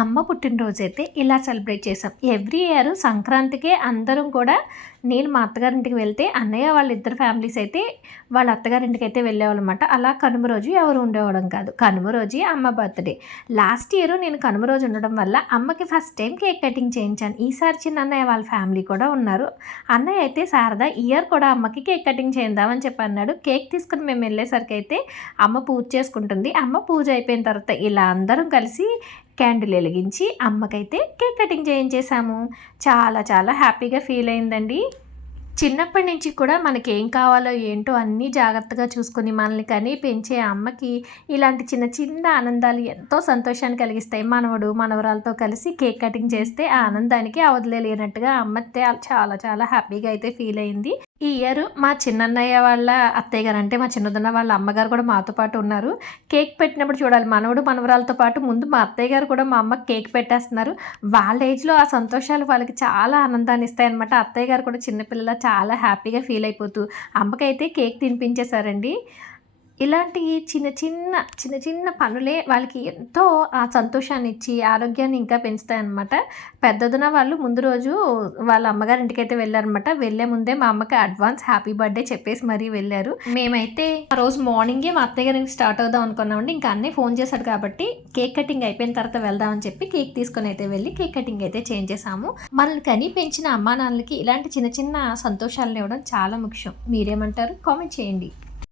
అమ్మ పుట్టినరోజు అయితే ఇలా సెలబ్రేట్ చేసాం. ఎవ్రీ ఇయర్ సంక్రాంతికే అందరం కూడా నేను మా అత్తగారింటికి వెళ్తే అన్నయ్య వాళ్ళిద్దరు ఫ్యామిలీస్ అయితే వాళ్ళ అత్తగారింటికి అయితే వెళ్ళేవాళ్ళనమాట. అలా కనుమ రోజు ఎవరు ఉండేవాళ్ళం కాదు. కనుమ రోజే అమ్మ బర్త్‌డే. లాస్ట్ ఇయర్ నేను కనుమ రోజు ఉండడం వల్ల అమ్మకి ఫస్ట్ టైం కేక్ కటింగ్ చేయించాను. ఈసారి చిన్న అన్నయ్య వాళ్ళ ఫ్యామిలీ కూడా ఉన్నారు. అన్నయ్య అయితే శారద ఇయర్ కూడా అమ్మకి కేక్ కటింగ్ చేద్దామని చెప్పి అన్నాడు. కేక్ తీసుకొని మేము వెళ్ళేసరికి అయితే అమ్మ పూజ చేసుకుంటుంది. అమ్మ పూజ అయిపోయిన తర్వాత ఇలా అందరం కలిసి క్యాండిల్ వెలిగించి అమ్మకైతే కేక్ కటింగ్ చేయించేసాము. చాలా చాలా హ్యాపీగా ఫీల్ అయిందండి. చిన్నప్పటి నుంచి కూడా మనకి ఏం కావాలో ఏంటో అన్నీ జాగ్రత్తగా చూసుకొని మనల్ని కని పెంచే అమ్మకి ఇలాంటి చిన్న చిన్న ఆనందాలు ఎంతో సంతోషాన్ని కలిగిస్తాయి. మనవడు మనవరాలతో కలిసి కేక్ కటింగ్ చేస్తే ఆ ఆనందానికి అవధులేనట్టుగా అమ్మ చాలా చాలా హ్యాపీగా అయితే ఫీల్ అయింది. ఈ ఇయర్ మా చిన్నన్నయ్య వాళ్ళ అత్తయ్య గారు అంటే మా చిన్నదన్న వాళ్ళ అమ్మగారు కూడా మాతో పాటు ఉన్నారు. కేక్ పెట్టినప్పుడు చూడాలి మనవడు మనవరాలతో పాటు ముందు మా అత్తయ్య గారు కూడా మా అమ్మకి కేక్ పెట్టేస్తున్నారు. వాళ్ళ ఏజ్లో ఆ సంతోషాలు వాళ్ళకి చాలా ఆనందాన్ని ఇస్తాయన్నమాట. అత్తయ్య గారు కూడా చిన్నపిల్లల చాలా హ్యాపీగా ఫీల్ అయిపోతూ అమ్మకైతే కేక్ తినిపించేశారండి. ఇలాంటి చిన్న చిన్న పనులే వాళ్ళకి ఎంతో ఆ సంతోషాన్ని ఇచ్చి ఆరోగ్యాన్ని ఇంకా పెంచుతాయన్నమాట. పెద్దొదిన వాళ్ళు ముందు రోజు వాళ్ళ అమ్మగారి ఇంటికైతే వెళ్ళారనమాట. వెళ్ళే ముందే మా అమ్మకి అడ్వాన్స్ హ్యాపీ బర్త్డే చెప్పేసి మరీ వెళ్ళారు. మేమైతే ఆ రోజు మార్నింగే మా అత్తయ్య గారికి స్టార్ట్ అవుదాం అనుకున్నామండి. ఇంకా అన్నయ్య ఫోన్ చేశాడు కాబట్టి కేక్ కటింగ్ అయిపోయిన తర్వాత వెళ్దామని చెప్పి కేక్ తీసుకొని అయితే వెళ్ళి కేక్ కటింగ్ అయితే చేయించేసాము. మనల్ని కని పెంచిన అమ్మా నాన్నలకి ఇలాంటి చిన్న చిన్న సంతోషాలను ఇవ్వడం చాలా ముఖ్యం. మీరేమంటారు? కామెంట్ చేయండి.